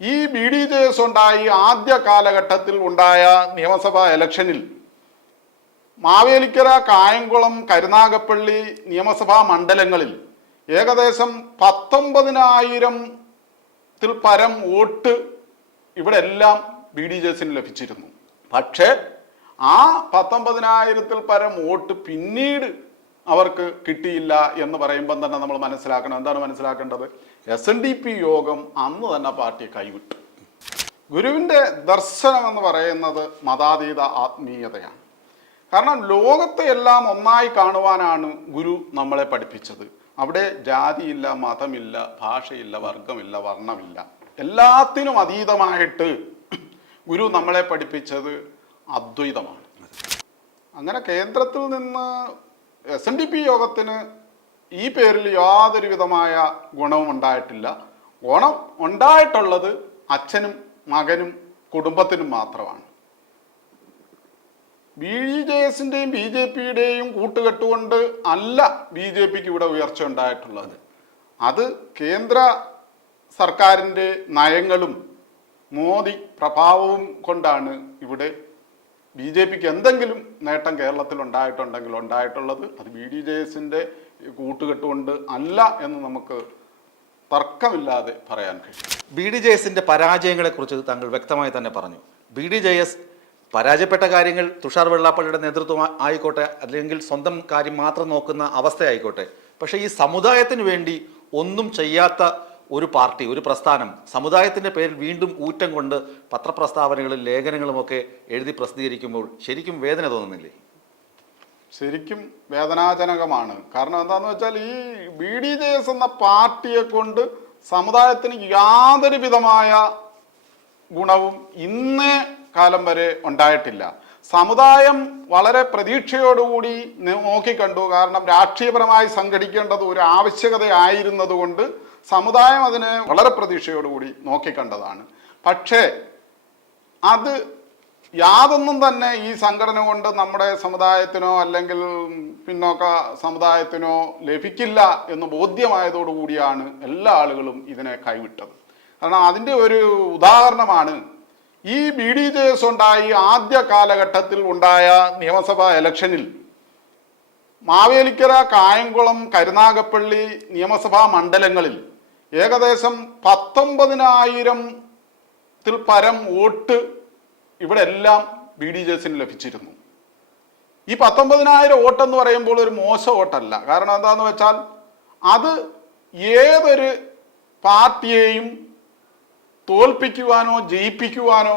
ഈ BDJS ഉണ്ടായി ആദ്യ കാലഘട്ടത്തിൽ ഉണ്ടായ നിയമസഭാ ഇലക്ഷനിൽ മാവേലിക്കര, കായംകുളം, കരുനാഗപ്പള്ളി നിയമസഭാ മണ്ഡലങ്ങളിൽ ഏകദേശം 19,000-ൽ പരം വോട്ട് ഇവിടെ എല്ലാം BDJSന് ലഭിച്ചിരുന്നു. പക്ഷേ ആ 19,000-ൽ പരം വോട്ട് പിന്നീട് അവർക്ക് കിട്ടിയില്ല എന്ന് പറയുമ്പം തന്നെ നമ്മൾ മനസ്സിലാക്കണം. എന്താണ് മനസ്സിലാക്കേണ്ടത്? SNDP യോഗം അന്ന് തന്നെ പാർട്ടി കൈവിട്ടു. ഗുരുവിൻ്റെ ദർശനം എന്ന് പറയുന്നത് മതാതീത ആത്മീയതയാണ്. കാരണം ലോകത്തെ എല്ലാം ഒന്നായി കാണുവാനാണ് ഗുരു നമ്മളെ പഠിപ്പിച്ചത്. അവിടെ ജാതിയില്ല, മതമില്ല, ഭാഷയില്ല, വർഗമില്ല, വർണ്ണമില്ല. എല്ലാത്തിനും അതീതമായിട്ട് ഗുരു നമ്മളെ പഠിപ്പിച്ചത് അദ്വൈതമാണ്. അങ്ങനെ കേന്ദ്രത്തിൽ നിന്ന് SNDP യോഗത്തിന് ഈ പേരിൽ യാതൊരു വിധമായ ഗുണവും ഉണ്ടായിട്ടില്ല. ഗുണം ഉണ്ടായിട്ടുള്ളത് അച്ഛനും മകനും കുടുംബത്തിനും മാത്രമാണ്. BDJSന്റെയും BJPയുടെയും കൂട്ടുകെട്ടുകൊണ്ട് അല്ല BJPക്ക് ഇവിടെ ഉയർച്ച ഉണ്ടായിട്ടുള്ളത്. അത് കേന്ദ്ര സർക്കാരിൻ്റെ നയങ്ങളും മോദി പ്രഭാവവും കൊണ്ടാണ് ഇവിടെ BJPക്ക് എന്തെങ്കിലും നേട്ടം കേരളത്തിൽ ഉണ്ടായിട്ടുള്ളത്. അത് BDJSന്റെ കൂട്ടുകെട്ടുകൊണ്ട് അല്ല എന്ന് നമുക്ക് തർക്കമില്ലാതെ പറയാൻ കഴിയും. BDJSന്റെ പരാജയങ്ങളെക്കുറിച്ച് താങ്കൾ വ്യക്തമായി തന്നെ പറഞ്ഞു. BDJS പരാജയപ്പെട്ട കാര്യങ്ങൾ തുഷാർ വെള്ളാപ്പള്ളിയുടെ നേതൃത്വം ആയിക്കോട്ടെ, അല്ലെങ്കിൽ സ്വന്തം കാര്യം മാത്രം നോക്കുന്ന അവസ്ഥയായിക്കോട്ടെ, പക്ഷേ ഈ സമുദായത്തിന് വേണ്ടി ഒന്നും ചെയ്യാത്ത ഒരു പാർട്ടി, ഒരു പ്രസ്ഥാനം സമുദായത്തിൻ്റെ പേരിൽ വീണ്ടും ഊറ്റം കൊണ്ട് പത്രപ്രസ്താവനകളും ലേഖനങ്ങളുമൊക്കെ എഴുതി പ്രസിദ്ധീകരിക്കുമ്പോൾ ശരിക്കും വേദന തോന്നുന്നില്ലേ? ശരിക്കും വേദനാജനകമാണ്. കാരണം എന്താണെന്ന് വെച്ചാൽ ഈ BDJS എന്ന പാർട്ടിയെ കൊണ്ട് സമുദായത്തിന് യാതൊരു വിധമായ ഗുണവും ഇന്നേ കാലം വരെ ഉണ്ടായിട്ടില്ല. സമുദായം വളരെ പ്രതീക്ഷയോടുകൂടി നോക്കിക്കണ്ടു. കാരണം രാഷ്ട്രീയപരമായി സംഘടിക്കേണ്ടത് ഒരു ആവശ്യകതയായിരുന്നത് കൊണ്ട് സമുദായം അതിനെ വളരെ പ്രതീക്ഷയോടുകൂടി നോക്കിക്കണ്ടതാണ്. പക്ഷേ അത് യാതൊന്നും തന്നെ ഈ സംഘടന കൊണ്ട് നമ്മുടെ സമുദായത്തിനോ അല്ലെങ്കിൽ പിന്നോക്ക സമുദായത്തിനോ ലഭിക്കില്ല എന്ന് ബോധ്യമായതോടുകൂടിയാണ് എല്ലാ ആളുകളും ഇതിനെ കൈവിട്ടത്. കാരണം അതിൻ്റെ ഒരു ഉദാഹരണമാണ് ഈ BDJS ഉണ്ടായി ആദ്യ കാലഘട്ടത്തിൽ ഉണ്ടായ നിയമസഭാ ഇലക്ഷനിൽ മാവേലിക്കര, കായംകുളം, കരുനാഗപ്പള്ളി നിയമസഭാ മണ്ഡലങ്ങളിൽ ഏകദേശം 19,000-ൽ പരം വോട്ട് ഇവിടെ എല്ലാം BDJSന് ലഭിച്ചിരുന്നു. ഈ 19,000 വോട്ടെന്ന് പറയുമ്പോൾ ഒരു മോശം വോട്ടല്ല. കാരണം എന്താന്ന് വെച്ചാൽ അത് ഏതൊരു പാർട്ടിയെയും തോൽപ്പിക്കുവാനോ ജയിപ്പിക്കുവാനോ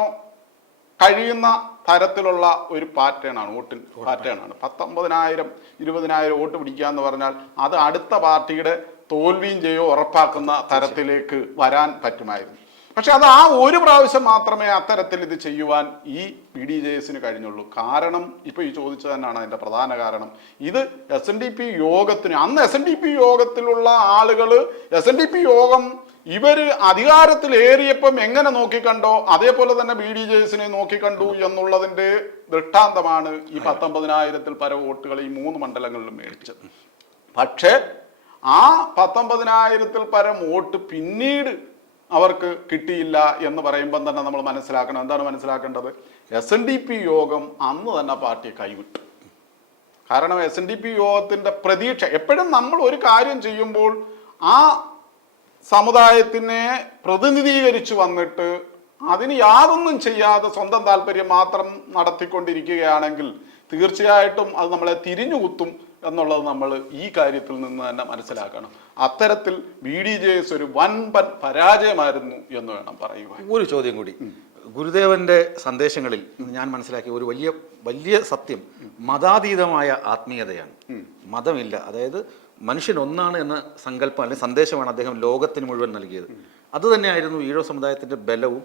കഴിയുന്ന തരത്തിലുള്ള ഒരു പാറ്റേണാണ്, വോട്ടിൻ പാറ്റേണാണ്. 19,000, 20,000 വോട്ട് പിടിക്കുക എന്ന് പറഞ്ഞാൽ അത് അടുത്ത പാർട്ടിയുടെ തോൽവിയും ചെയ്യോ ഉറപ്പാക്കുന്ന തരത്തിലേക്ക് വരാൻ പറ്റുമായിരുന്നു. പക്ഷെ അത് ആ ഒരു പ്രാവശ്യം മാത്രമേ അത്തരത്തിൽ ഇത് ചെയ്യുവാൻ ഈ BDJSന് കഴിഞ്ഞുള്ളൂ. കാരണം ഇപ്പോൾ ഈ ചോദിച്ചത് തന്നെയാണ് അതിൻ്റെ പ്രധാന കാരണം. ഇത് SNDP യോഗത്തിന് അന്ന് SNDP യോഗത്തിലുള്ള ആളുകൾ SNDP യോഗം ഇവർ അധികാരത്തിലേറിയപ്പം എങ്ങനെ നോക്കിക്കണ്ടോ അതേപോലെ തന്നെ BDJSനെ നോക്കിക്കണ്ടു എന്നുള്ളതിൻ്റെ ദൃഷ്ടാന്തമാണ് ഈ 19,000-ൽ പരം വോട്ടുകൾ ഈ 3 മണ്ഡലങ്ങളിലും മേടിച്ചത്. പക്ഷേ ആ 19,000-ൽ പരം വോട്ട് പിന്നീട് അവർക്ക് കിട്ടിയില്ല എന്ന് പറയുമ്പം തന്നെ നമ്മൾ മനസ്സിലാക്കണം. എന്താണ് മനസ്സിലാക്കേണ്ടത്? SNDP യോഗം അന്ന് തന്നെ പാർട്ടി കൈവിട്ടു. കാരണം SNDP യോഗത്തിൻ്റെ പ്രതീക്ഷ എപ്പോഴും നമ്മൾ ഒരു കാര്യം ചെയ്യുമ്പോൾ ആ സമുദായത്തിനെ പ്രതിനിധീകരിച്ച് വന്നിട്ട് അതിന് യാതൊന്നും ചെയ്യാതെ സ്വന്തം താല്പര്യം മാത്രം നടത്തിക്കൊണ്ടിരിക്കുകയാണെങ്കിൽ തീർച്ചയായിട്ടും അത് നമ്മളെ തിരിഞ്ഞുകുത്തും എന്നുള്ളത് നമ്മൾ ഈ കാര്യത്തിൽ നിന്ന് തന്നെ മനസ്സിലാക്കണം. അത്തരത്തിൽ BDJS ഒരു വൻപൻ പരാജയമായിരുന്നു എന്ന് വേണം പറയുവാൻ. ഒരു ചോദ്യം കൂടി. ഗുരുദേവന്റെ സന്ദേശങ്ങളിൽ ഞാൻ മനസ്സിലാക്കിയ ഒരു വലിയ സത്യം മതാതീതമായ ആത്മീയതയാണ്. മതമില്ല, അതായത് മനുഷ്യൻ ഒന്നാണ് എന്ന സങ്കല്പം അല്ലെങ്കിൽ സന്ദേശമാണ് അദ്ദേഹം ലോകത്തിന് മുഴുവൻ നൽകിയത്. അതുതന്നെയായിരുന്നു ഈഴവ സമുദായത്തിൻ്റെ ബലവും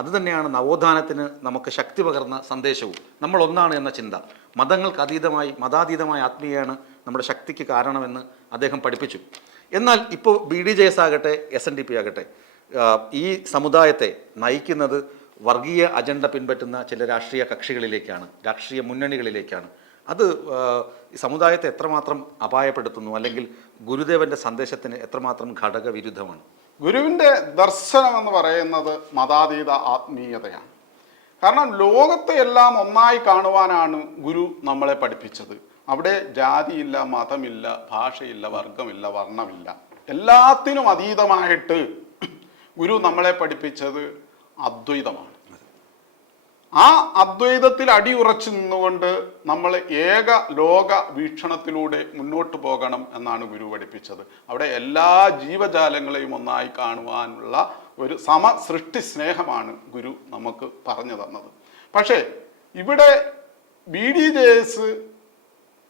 അതുതന്നെയാണ് നവോത്ഥാനത്തിന് നമുക്ക് ശക്തി പകർന്ന സന്ദേശവും. നമ്മൾ ഒന്നാണ് എന്ന ചിന്ത, മതങ്ങൾക്ക് അതീതമായി മതാതീതമായ ആത്മീയമാണ് നമ്മുടെ ശക്തിക്ക് കാരണമെന്ന് അദ്ദേഹം പഠിപ്പിച്ചു. എന്നാൽ ഇപ്പോൾ BDJS ആകട്ടെ SNDP ആകട്ടെ ഈ സമുദായത്തെ നയിക്കുന്നത് വർഗീയ അജണ്ട പിൻപറ്റുന്ന ചില രാഷ്ട്രീയ കക്ഷികളിലേക്കാണ്, രാഷ്ട്രീയ മുന്നണികളിലേക്കാണ്. അത് സമുദായത്തെ എത്രമാത്രം അപായപ്പെടുത്തുന്നു, അല്ലെങ്കിൽ ഗുരുദേവന്റെ സന്ദേശത്തിന് എത്രമാത്രം ഘടകവിരുദ്ധമാണ്? ഗുരുവിൻ്റെ ദർശനം എന്ന് പറയുന്നത് മതാതീത ആത്മീയതയാണ്. കാരണം ലോകത്തെ എല്ലാം ഒന്നായി കാണുവാനാണ് ഗുരു നമ്മളെ പഠിപ്പിച്ചത്. അവിടെ ജാതിയില്ല, മതമില്ല, ഭാഷയില്ല, വർഗമില്ല, വർണ്ണമില്ല. എല്ലാത്തിനും അതീതമായിട്ട് ഗുരു നമ്മളെ പഠിപ്പിച്ചത് അദ്വൈതമാണ്. ആ അദ്വൈതത്തിൽ അടിയുറച്ചു നിന്നുകൊണ്ട് നമ്മൾ ഏക ലോക വീക്ഷണത്തിലൂടെ മുന്നോട്ട് പോകണം എന്നാണ് ഗുരു പഠിപ്പിച്ചത്. അവിടെ എല്ലാ ജീവജാലങ്ങളെയും ഒന്നായി കാണുവാനുള്ള ഒരു സൃഷ്ടി സ്നേഹമാണ് ഗുരു നമുക്ക് പറഞ്ഞു തന്നത്. പക്ഷേ ഇവിടെ BDJS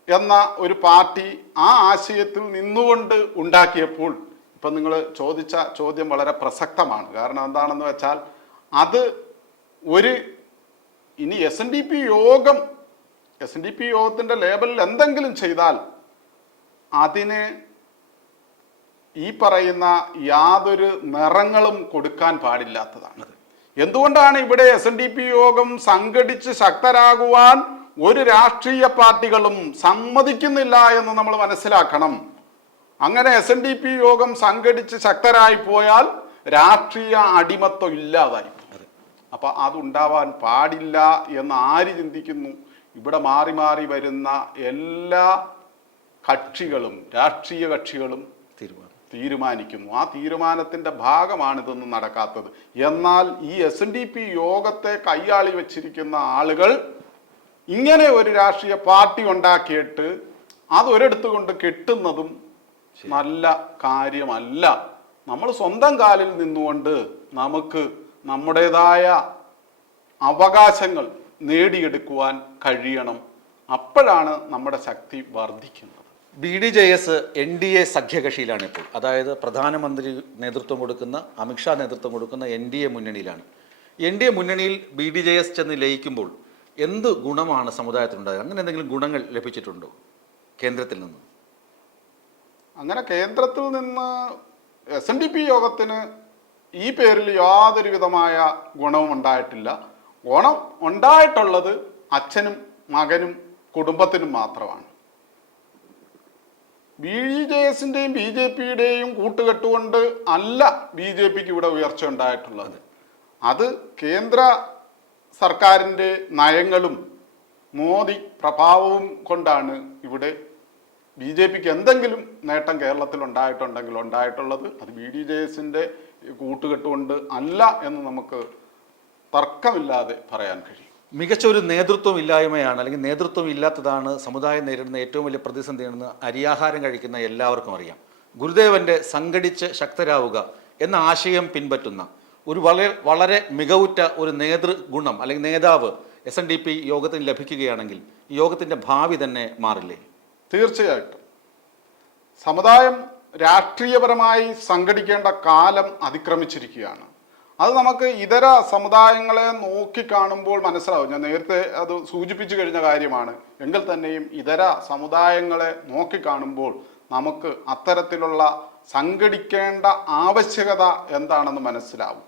എന്ന ഒരു പാർട്ടി ആ ആശയത്തിൽ നിന്നുകൊണ്ട് ഉണ്ടാക്കിയപ്പോൾ ഇപ്പം നിങ്ങൾ ചോദിച്ച ചോദ്യം വളരെ പ്രസക്തമാണ്. കാരണം എന്താണെന്ന് വെച്ചാൽ അത് ഇനി SNDP യോഗത്തിൻ്റെ ലേബലിൽ എന്തെങ്കിലും ചെയ്താൽ അതിന് ഈ പറയുന്ന യാതൊരു നിറങ്ങളും കൊടുക്കാൻ പാടില്ലാത്തതാണ്. എന്തുകൊണ്ടാണ് ഇവിടെ SNDP യോഗം സംഘടിച്ച് ശക്തരാകുവാൻ ഒരു രാഷ്ട്രീയ പാർട്ടികളും സമ്മതിക്കുന്നില്ല എന്ന് നമ്മൾ മനസ്സിലാക്കണം. അങ്ങനെ SNDP യോഗം സംഘടിച്ച് ശക്തരായി പോയാൽ രാഷ്ട്രീയ അടിമത്വം ഇല്ലാതായി. അപ്പൊ അതുണ്ടാവാൻ പാടില്ല എന്ന് ആര് ചിന്തിക്കുന്നു? ഇവിടെ മാറി മാറി വരുന്ന എല്ലാ കക്ഷികളും, രാഷ്ട്രീയ കക്ഷികളും തീരുമാനിക്കുന്നു. ആ തീരുമാനത്തിന്റെ ഭാഗമാണ് ഇതൊന്നും നടക്കാത്തത്. എന്നാൽ ഈ SNDP യോഗത്തെ കയ്യാളി വെച്ചിരിക്കുന്ന ആളുകൾ ഇങ്ങനെ ഒരു രാഷ്ട്രീയ പാർട്ടി ഉണ്ടാക്കിയിട്ട് അത് ഒരിടത്ത് കൊണ്ട് കെട്ടുന്നതും നല്ല കാര്യമല്ല. നമ്മൾ സ്വന്തം കാലിൽ നിന്നുകൊണ്ട് നമുക്ക് നമ്മുടേതായ അവകാശങ്ങൾ നേടിയെടുക്കുവാൻ കഴിയണം. അപ്പോഴാണ് നമ്മുടെ ശക്തി വർദ്ധിക്കുന്നത്. BDJS NDA സഖ്യകക്ഷിയിലാണ് ഇപ്പോൾ. അതായത് പ്രധാനമന്ത്രി നേതൃത്വം കൊടുക്കുന്ന, അമിത്ഷാ നേതൃത്വം കൊടുക്കുന്ന NDA മുന്നണിയിലാണ്. NDA മുന്നണിയിൽ BDJS ചെന്ന് ലയിക്കുമ്പോൾ എന്ത് ഗുണമാണ് സമുദായത്തിനുണ്ടായത്? അങ്ങനെ എന്തെങ്കിലും ഗുണങ്ങൾ ലഭിച്ചിട്ടുണ്ടോ കേന്ദ്രത്തിൽ നിന്ന്? അങ്ങനെ കേന്ദ്രത്തിൽ നിന്ന് SNDP യോഗത്തിന് ഈ പേരിൽ യാതൊരു വിധമായ ഗുണവും ഉണ്ടായിട്ടില്ല. ഗുണം ഉണ്ടായിട്ടുള്ളത് അച്ഛനും മകനും കുടുംബത്തിനും മാത്രമാണ്. BDJSന്റെയും BJPയുടെയും കൂട്ടുകെട്ടുകൊണ്ട് അല്ല BJPക്ക് ഇവിടെ ഉയർച്ച ഉണ്ടായിട്ടുള്ളത്. അത് കേന്ദ്ര സർക്കാരിൻ്റെ നയങ്ങളും മോദി പ്രഭാവവും കൊണ്ടാണ് ഇവിടെ BJPക്ക് എന്തെങ്കിലും നേട്ടം കേരളത്തിൽ ഉണ്ടായിട്ടുള്ളത്. അത് BDJSന്റെ കൂട്ടുകെട്ടുകൊണ്ട് അല്ല എന്ന് നമുക്ക് തർക്കമില്ലാതെ പറയാൻ കഴിയും. മികച്ച ഒരു നേതൃത്വം ഇല്ലായ്മയാണ്, അല്ലെങ്കിൽ നേതൃത്വം ഇല്ലാത്തതാണ് സമുദായം നേരിടുന്ന ഏറ്റവും വലിയ പ്രതിസന്ധിയാണെന്ന് അരിയാഹാരം കഴിക്കുന്ന എല്ലാവർക്കും അറിയാം. ഗുരുദേവന്റെ സംഘടിച്ച് ശക്തരാവുക എന്ന ആശയം പിൻപറ്റുന്ന ഒരു വളരെ മികവുറ്റ ഒരു നേതൃഗുണം അല്ലെങ്കിൽ നേതാവ് SNDP യോഗത്തിന് ലഭിക്കുകയാണെങ്കിൽ ഈ യോഗത്തിന്റെ ഭാവി തന്നെ മാറില്ലേ? തീർച്ചയായിട്ടും. സമുദായം രാഷ്ട്രീയപരമായി സംഘടിക്കേണ്ട കാലം അതിക്രമിച്ചിരിക്കുകയാണ്. അത് നമുക്ക് ഇതര സമുദായങ്ങളെ നോക്കിക്കാണുമ്പോൾ മനസ്സിലാവും. ഞാൻ നേരത്തെ അത് സൂചിപ്പിച്ചു കഴിഞ്ഞ കാര്യമാണ്. എങ്കിൽ തന്നെയും ഇതര സമുദായങ്ങളെ നോക്കിക്കാണുമ്പോൾ നമുക്ക് അത്തരത്തിലുള്ള സംഘടിക്കേണ്ട ആവശ്യകത എന്താണെന്ന് മനസ്സിലാവും.